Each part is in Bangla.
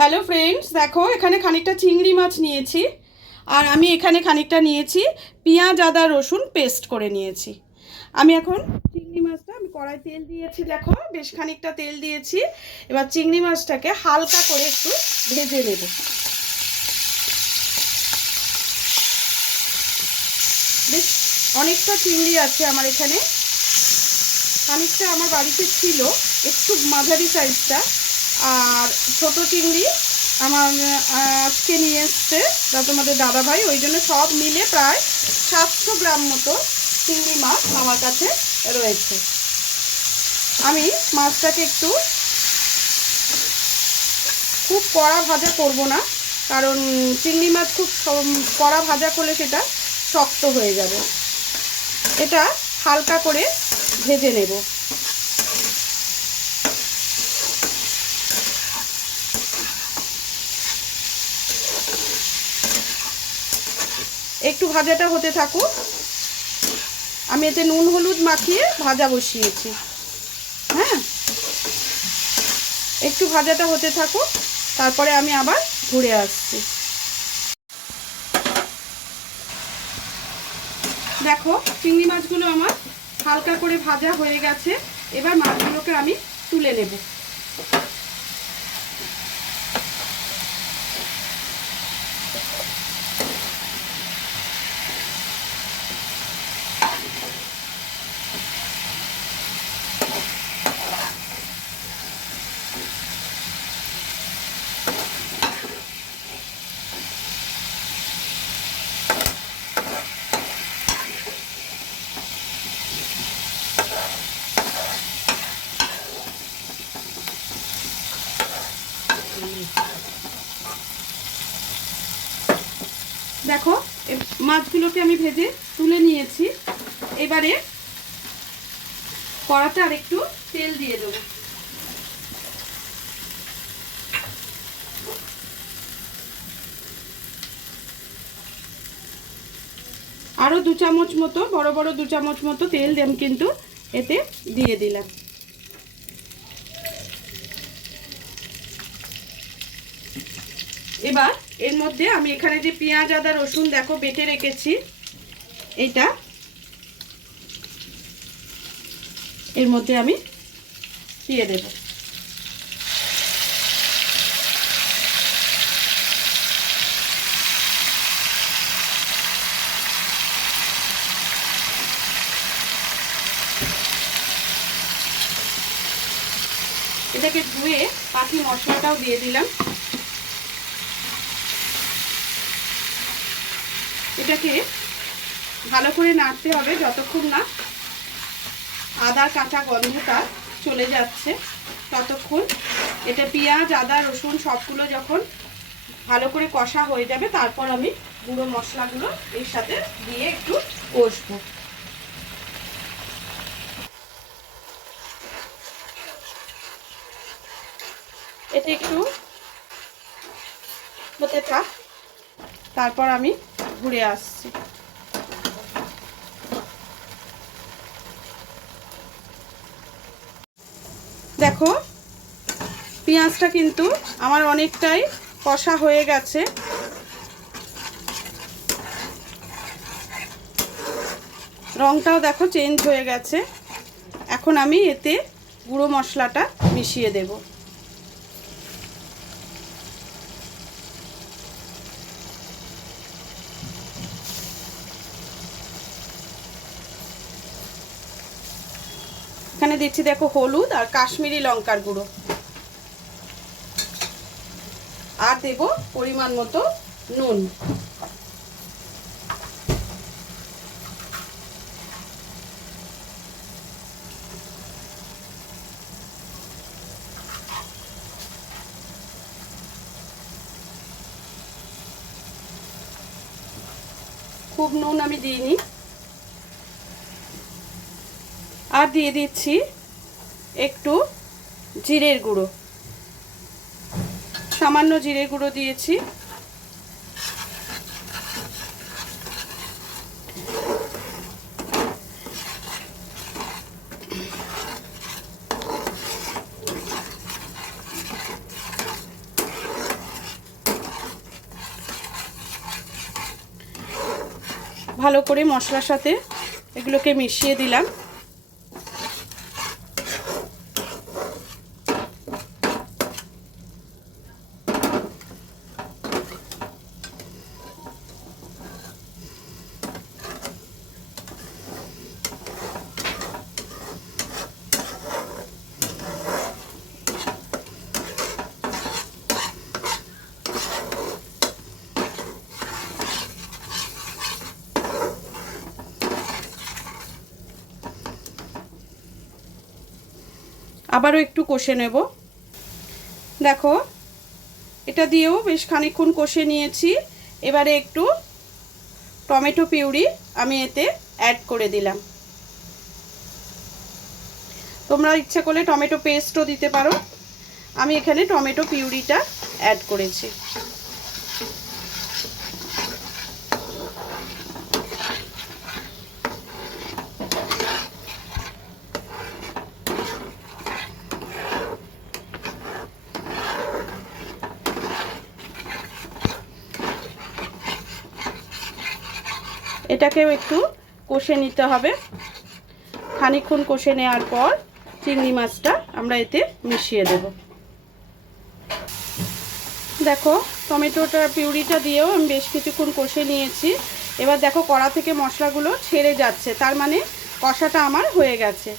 হ্যালো ফ্রেন্ডস, দেখো এখানে খানিকটা চিংড়ি মাছ নিয়েছি আর আমি এখানে খানিকটা নিয়েছি পেঁয়াজ আদা রসুন পেস্ট করে নিয়েছি। আমি এখন চিংড়ি মাছটা আমি কড়াই তেল দিয়েছি, দেখো বেশ খানিকটা তেল দিয়েছি। এবার চিংড়ি মাছটাকে হালকা করে একটু ভেজে নেব। বেশ অনেকটা চিংড়ি আছে আমার এখানে, খানিকটা আমার বাড়িতে ছিল, একটু মাঝারি সাইজটা, আর ছোট চিংড়ি আমার আজকে নিয়ে এসছে তোমাদের দাদাভাই, ওই জন্য সব মিলে প্রায় 700 গ্রাম মতো চিংড়ি মাছ আমার কাছে রয়েছে। আমি মাছটাকে একটু খুব কড়া ভাজা করব না, কারণ চিংড়ি মাছ খুব কড়া ভাজা করলে সেটা শক্ত হয়ে যাবে। এটা হালকা করে ভেজে নেব। একটু ভাজাটা হতে থাকুক। আমি এতে নুন হলুদ মাখিয়ে ভাজা বসিয়েছি। হ্যাঁ, একটু ভাজাটা হতে থাকুক, তারপরে আমি আবার ঘুরে আসছি। দেখো চিংড়ি মাছগুলো আমার হালকা করে ভাজা হয়ে গেছে। এবার মাছগুলোকে আমি তুলে নেব। দেখো মাছগুলোকে আমি ভেজে তুলে নিয়েছি। এবারে কড়াতে আর একটু তেল দিয়ে দেবো। আরও 2 চামচ মতো, বড় বড় 2 চামচ মতো তেল আমি কিন্তু এতে দিয়ে দিলাম। এবার এর মধ্যে আমি এখানে যে পেঁয়াজ আদা রসুন দেখো বেটে রেখেছি, এটা এর মধ্যে আমি দিয়ে দেব। এটাকে ধুয়ে বাকি মশলাটাও দিয়ে দিলাম। এটাকে ভালো করে নাড়তে হবে যতক্ষণ না আদার কাঁচা গন্ধটা চলে যাচ্ছে ততক্ষণ। এটা পেঁয়াজ আদা রসুন সবগুলো যখন ভালো করে কষা হয়ে যাবে, তারপর আমি গুঁড়ো মশলাগুলো এর সাথে দিয়ে একটু কষবো। এটা একটু হতে থাক, তারপর আমি ঘুরে আসছি। দেখো পেঁয়াজটা কিন্তু আমার অনেকটাই কষা হয়ে গেছে। রংটাও দেখো চেঞ্জ হয়ে গেছে। এখন আমি এতে গুঁড়ো মশলাটা মিশিয়ে দেব। এখানে দিচ্ছি দেখো হলুদ আর কাশ্মীরি লঙ্কার গুঁড়ো, আর দেব পরিমাণ মতো নুন। খুব নুন আমি দিইনি। আর দিয়ে দিচ্ছি একটু জিরের গুঁড়ো, সামান্য জিরে গুঁড়ো দিয়েছি। ভালো করে মশলার সাথে এগুলোকে মিশিয়ে দিলাম। আবারও একটু কষে নেব। দেখো এটা দিয়েও বেশ খানিকক্ষণ কষে নিয়েছি। এবারে একটু টমেটো পিউরি আমি এতে অ্যাড করে দিলাম। তোমরা ইচ্ছা করলে টমেটো পেস্টও দিতে পারো, আমি এখানে টমেটো পিউরিটা অ্যাড করেছি। এটাকেও একটু কষে নিতে হবে। খানিকক্ষণ কষে নেওয়ার পর চিংড়ি মাছটা আমরা এতে মিশিয়ে দেব। দেখো টমেটোটা পিউরিটা দিয়েও আমি বেশ কিছুক্ষণ কষে নিয়েছি। এবার দেখো কড়া থেকে মশলাগুলো ছেড়ে যাচ্ছে, তার মানে কষাটা আমার হয়ে গেছে।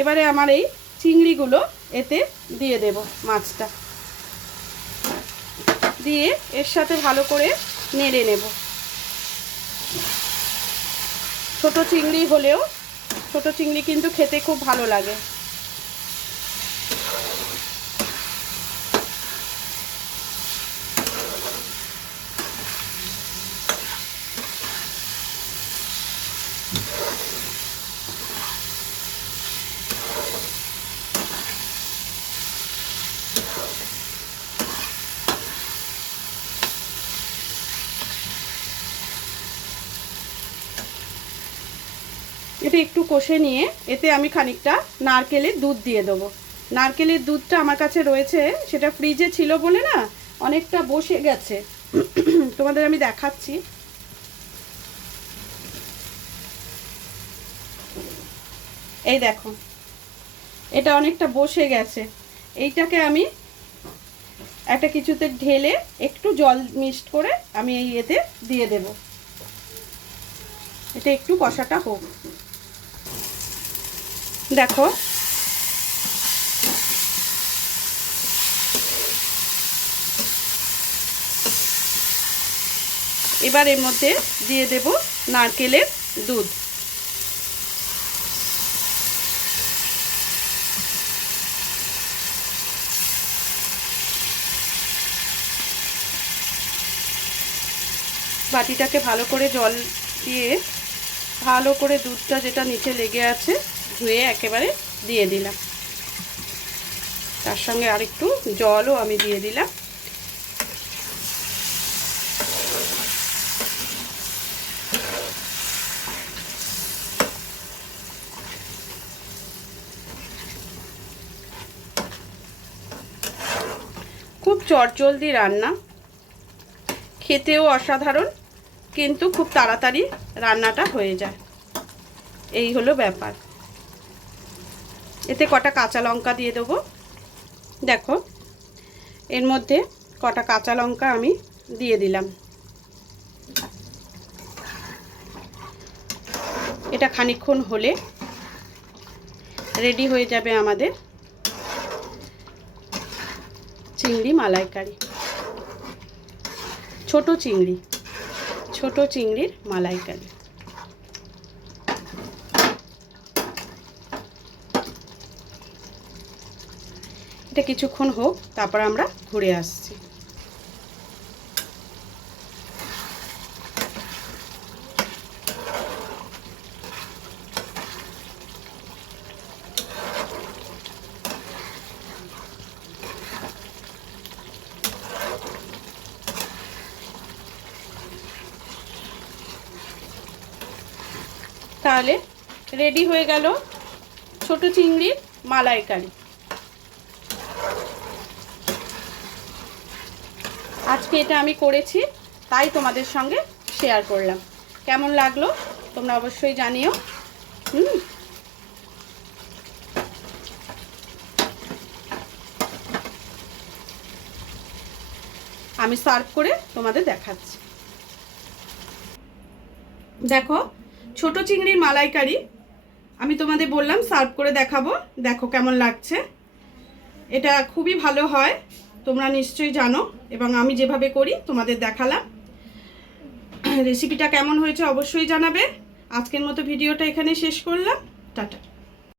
এবারে আমার এই চিংড়িগুলো এতে দিয়ে দেব, মাছটা দিয়ে এর সাথে ভালো করে নেড়ে নেব। ছোট চিংড়ি হলেও, ছোট চিংড়ি কিন্তু খেতে খুব ভালো লাগে। এটা একটু কষে নিয়ে এতে আমি খানিকটা নারকেলের দুধ দিয়ে দেবো। নারকেলের দুধটা আমার কাছে রয়েছে, সেটা ফ্রিজে ছিল বলে না অনেকটা বসে গেছে। তোমাদের আমি দেখাচ্ছি। এই দেখো এটা অনেকটা বসে গেছে। এইটাকে আমি একটা কিছুতে ঢেলে একটু জল মিক্সড করে আমি এই এতে দিয়ে দেব। এটা একটু কষাটা হোক। দেখো এবার এর মধ্যে দিয়ে দেব নারকেলের দুধ। বাটিটাকে ভালো করে জল দিয়ে ভালো করে দুধটা যেটা নিচে লেগে আছে ধুয়ে একেবারে দিয়ে দিলাম। তার সঙ্গে আরেকটু জলও আমি দিয়ে দিলাম। খুব চটজলদি রান্না, খেতেও অসাধারণ, কিন্তু খুব তাড়াতাড়ি রান্নাটা হয়ে যায়। এই হলো ব্যাপার। এতে কটা কাঁচা লঙ্কা দিয়ে দেবো। দেখো এর মধ্যে কটা কাঁচা লঙ্কা আমি দিয়ে দিলাম। এটা খানিকক্ষণ হলে রেডি হয়ে যাবে আমাদের চিংড়ি মালাইকারি। ছোট চিংড়ির মালাইকারি। এটা কিছুক্ষণ হোক, তারপর আমরা ঘুরে আসছি। তাহলে রেডি হয়ে গেল ছোট চিংড়ির মালাইকারি। আজকে এটা আমি করেছি, তাই তোমাদের সঙ্গে শেয়ার করলাম। কেমন লাগলো তোমরা অবশ্যই জানিও। আমি সার্ভ করে তোমাদের দেখাচ্ছি। দেখো ছোট চিংড়ির মালাইকারি আমি তোমাদের বললাম সার্ভ করে দেখাবো, দেখো কেমন লাগছে। এটা খুবই ভালো হয়, তোমরা নিশ্চয়ই জানো, এবং আমি যেভাবে করি তোমাদের দেখালাম। রেসিপিটা কেমন হয়েছে অবশ্যই জানাবে। আজকের মতো ভিডিওটা এখানে শেষ করলাম, টাটা।